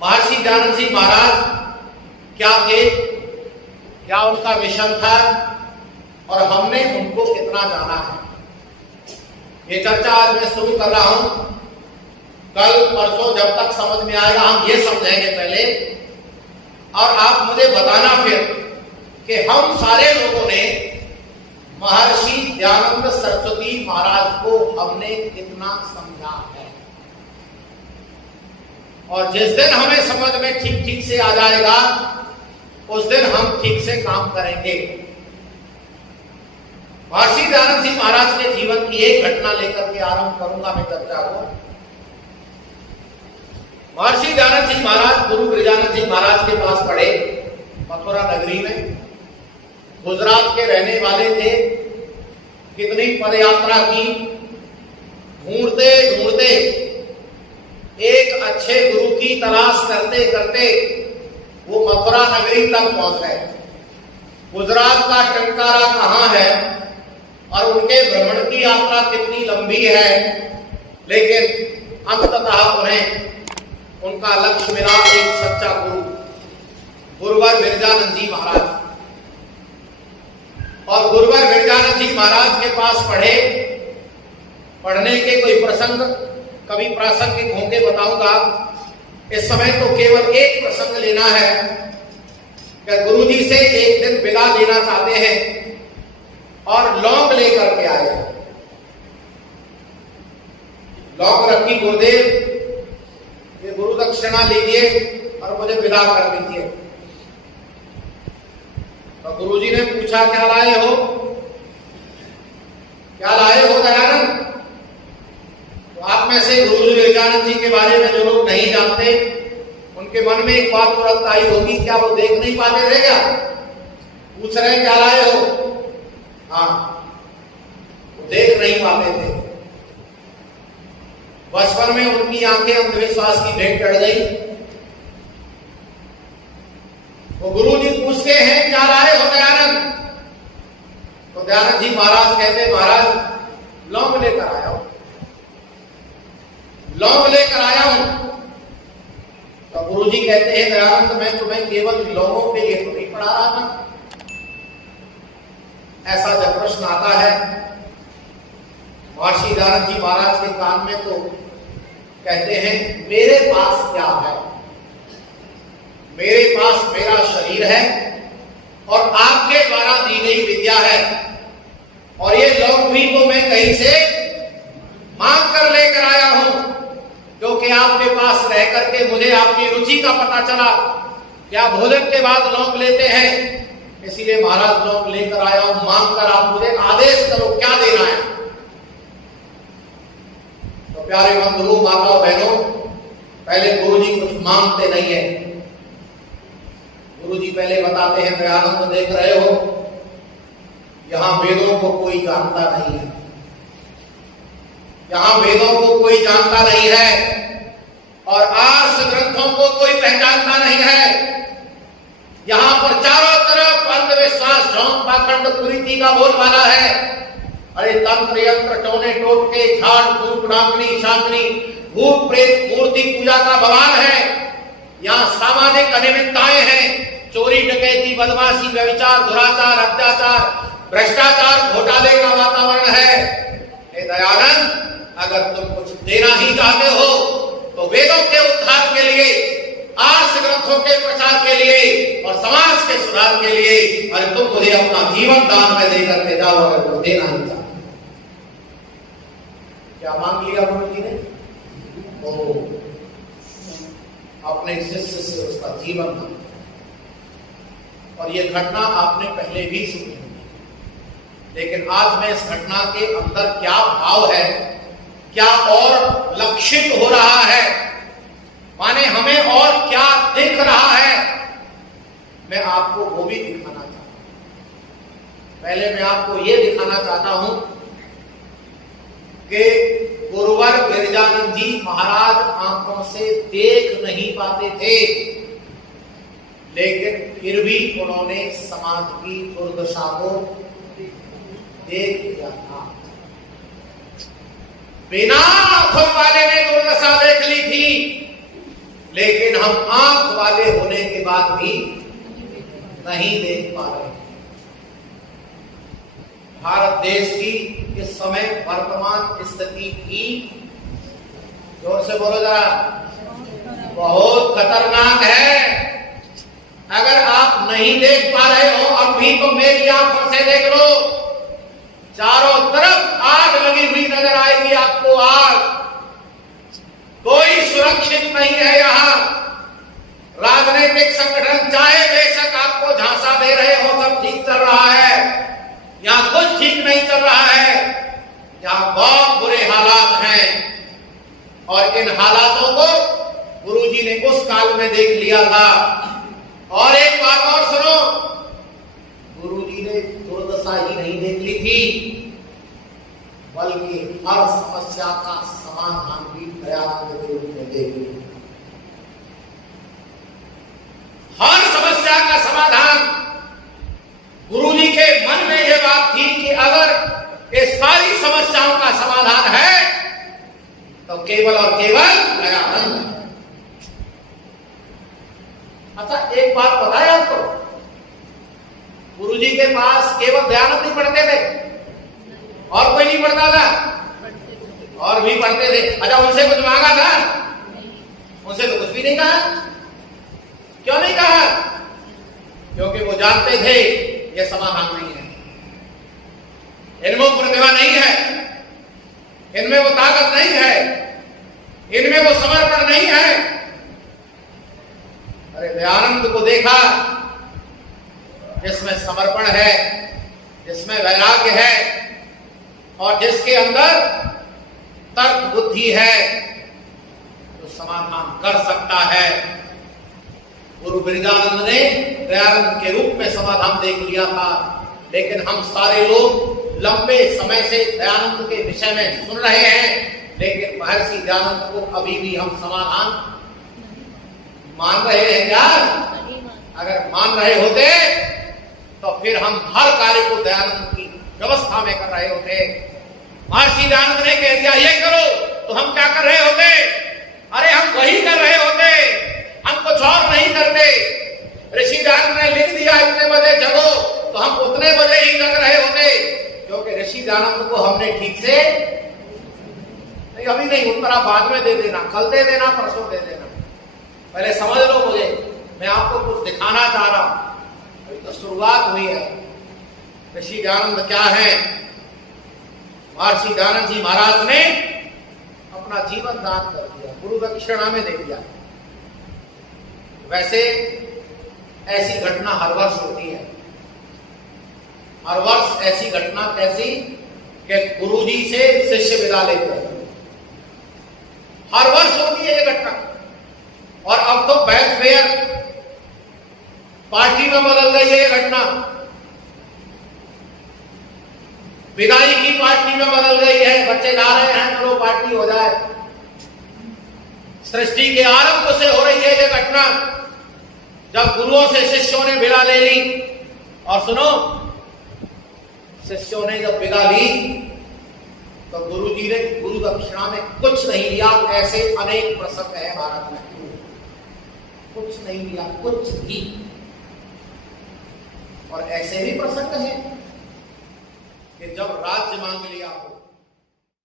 महर्षि दयानंद जी महाराज क्या थे, क्या उनका मिशन था और हमने उनको कितना जाना है, ये चर्चा आज मैं शुरू कर रहा हूं। कल परसों जब तक समझ में आएगा हम ये समझेंगे पहले, और आप मुझे बताना फिर कि हम सारे लोगों ने महर्षि दयानंद सरस्वती महाराज को हमने कितना समझा है। और जिस दिन हमें समझ में ठीक ठीक से आ जाएगा उस दिन हम ठीक से काम करेंगे। महर्षि दयानंद जी महाराज के जीवन की एक घटना लेकर के आरंभ करूंगा मैं चर्चा को। महर्षि दयानंद जी महाराज गुरु गिरिजानंद जी महाराज के पास पढ़े मथुरा नगरी में। गुजरात के रहने वाले थे। कितनी पदयात्रा की, ढूंढते ढूंढते एक अच्छे गुरु की तलाश करते करते वो मथुरा नगरी तक पहुंच गए। गुजरात का टंकारा कहां है और उनके भ्रमण की यात्रा कितनी लंबी है, लेकिन अंततः उन्हें उनका लक्ष्य मिला, एक सच्चा गुरु गुरुवर गिरिजानंद जी महाराज। और गुरुवर गिरिजानंद जी महाराज के पास पढ़े। पढ़ने के कोई प्रसंग कभी प्रासंगिक होंगे बताऊंगा। इस समय तो केवल एक प्रसंग लेना है कि गुरु जी से एक दिन विदा लेना चाहते हैं और लौंग लेकर के आए। लौंग रखी, गुरुदेव ये गुरु दक्षिणा लीजिए और मुझे विदा कर दीजिए। तो गुरुजी ने पूछा क्या लाए हो, क्या लाए हो दयानंद? तो आप में से गुरु गिरिजानंद जी के बारे में जो लोग नहीं जानते उनके मन में एक बात तुरंत आई होगी, क्या वो देख नहीं पाते थे क्या? पूछ रहे क्या लाए हो? हाँ, वो देख नहीं पाते थे। बचपन में उनकी आंखें अंधविश्वास की भेंट चढ़ गई। वो गुरु जी पूछते हैं क्या लाए हो दयानंद? तो दयानंद जी महाराज कहते महाराज लौंग लेकर आया हूं, लौंग लेकर आया हूं। तो गुरु जी कहते हैं दयानंद मैं तुम्हें केवल लौंगों के लिए तो नहीं पढ़ा रहा था। ऐसा जब प्रश्न आता है महर्षि दयानंद जी महाराज के कान में तो कहते हैं मेरे पास क्या है, मेरे पास मेरा शरीर है और आपके द्वारा दी गई विद्या है, और ये लौंग भी तो मैं कहीं से मांग कर लेकर आया हूं, क्योंकि आपके पास रह करके मुझे आपकी रुचि का पता चला कि आप भोजन के बाद लौंग लेते हैं, इसीलिए महाराज लौंग लेकर आया हूं। मांग कर आप मुझे आदेश करो क्या देना है। तो प्यारे बंधुओं, माताओं, बहनों, पहले गुरु जी कुछ मांगते नहीं है। गुरु जी पहले बताते हैं दयानंद देख रहे हो यहां वेदों को कोई जानता नहीं है, यहां वेदों को कोई जानता नहीं है और आर्ष ग्रंथों को कोई पहचानता नहीं है। यहां पर चारों तरफ अंधविश्वास, ढोंग, पाखंड, कुरीति का बोलबाला है। अरे तंत्र यंत्र, टोने टोटके, झाड़ फूक, डाकनी शाकनी, भूत प्रेत, मूर्ति पूजा का बवाल है। यहाँ सामाजिक अनियमितताएं हैं, चोरी डकैती, बदमाशी, व्यभिचार, दुराचार, अत्याचार, भ्रष्टाचार, घोटाले का वातावरण है। हे दयानंद, अगर तुम कुछ देना ही चाहते हो तो वेदों के उद्धार के लिए, आर्ष ग्रंथों के प्रचार के लिए और समाज के सुधार के लिए, अरे तुम मुझे अपना जीवन दान में देकर के जाओ अगर तुम देना ही चाहते। क्या मांग लिया गुरु जी ने? अपने शिष्य से उसका जीवन मांगा। और यह घटना आपने पहले भी सुनी होगी, लेकिन आज मैं इस घटना के अंदर क्या भाव है, क्या और लक्षित हो रहा है, माने हमें और क्या दिख रहा है, मैं आपको वो भी दिखाना चाहता हूं। पहले मैं आपको ये दिखाना चाहता हूं कि गुरुवर गिरिजानंद जी महाराज आंखों से देख नहीं पाते थे, लेकिन फिर भी उन्होंने समाज की दुर्दशा को देख लिया था। बिना आंखों वाले ने दुर्दशा देख ली थी, लेकिन हम आंख वाले होने के बाद भी नहीं देख पा रहे। भारत देश की इस समय वर्तमान स्थिति की, जोर से बोलो जरा, बहुत खतरनाक है। अगर आप नहीं देख पा रहे हो अब भी तो मेरी आंखों से देख लो। चारों तरफ आग लगी हुई नजर आएगी आपको। आग, कोई सुरक्षित नहीं है यहाँ। राजनीतिक संगठन चाहे बेशक आपको झांसा दे रहे हो सब ठीक चल रहा है, यहाँ कुछ ठीक नहीं चल रहा है। यहाँ बहुत बुरे हालात हैं और इन हालातों को गुरुजी ने उस काल में देख लिया था। और एक बात और सुनो, गुरुजी ने दुर्दशा ही नहीं देख ली थी, बल्कि हर समस्या का समाधान भी दयानंद के रूप में देख लिया। हर समस्या का समाधान, गुरुजी के मन में यह बात थी कि अगर ये सारी समस्याओं का समाधान है तो केवल और केवल दयानंद। अच्छा, एक बात पता है आपको, गुरुजी के पास केवल दयानंद ही पढ़ते थे और कोई नहीं पढ़ता था? और भी पढ़ते थे। अच्छा, उनसे कुछ मांगा था? उनसे तो कुछ भी नहीं कहा। क्यों नहीं कहा? क्योंकि वो जानते थे ये समाधान नहीं है, इनमें वो प्रतिभा नहीं है, इनमें वो ताकत नहीं है, इनमें वो समर्पण नहीं है। अरे दयानंद को देखा, जिसमें समर्पण है, जिसमें वैराग्य है और जिसके अंदर तर्क बुद्धि है, तो समाधान कर सकता है। गुरु बिरजानंद ने दयानंद के रूप में समाधान देख लिया था। लेकिन हम सारे लोग लंबे समय से दयानंद के विषय में सुन रहे हैं, लेकिन महर्षि दयानंद को अभी भी हम समाधान मान रहे हैं क्या? अगर मान रहे होते तो फिर हम हर कार्य को दयानंद की व्यवस्था में कर रहे होते। महर्षि दयानंद ने कह दिया ये करो, तो हम क्या कर रहे होते? अरे हम वही कर रहे होते, हम कुछ और नहीं करते। ऋषि दयानंद ने लिख दिया इतने बजे जगो, तो हम उतने बजे ही लग रहे होते, क्योंकि ऋषि दयानंद को हमने ठीक से नहीं, अभी नहीं, उत्तरा बाद में दे देना, कल दे देना, परसों दे देना, पहले समझ लो मुझे, मैं आपको कुछ दिखाना चाह रहा हूं। अभी तो शुरुआत हुई है। ऋषि दयानंद क्या है? महर्षि दयानंद जी महाराज ने अपना जीवन दान कर दिया, गुरु दक्षिणा में दे दिया। वैसे ऐसी घटना हर वर्ष होती है, हर वर्ष ऐसी घटना कैसी कि गुरुजी से शिष्य विदा लेते हैं, हर वर्ष होती है ये घटना। और अब तो वेलफेयर पार्टी में बदल गई है ये घटना, विदाई की पार्टी में बदल गई है। बच्चे ला रहे हैं, चलो पार्टी हो जाए। सृष्टि के आरंभ से हो रही है ये घटना, जब गुरुओं से शिष्यों ने विदा ले ली। और सुनो, शिष्यों ने जब विदा ली तो गुरुजी ने गुरु दक्षिणा में कुछ नहीं लिया। ऐसे अनेक प्रसंग है भारत में, कुछ नहीं लिया, कुछ भी। और ऐसे भी प्रसंग है कि जब राज्य मांग लिया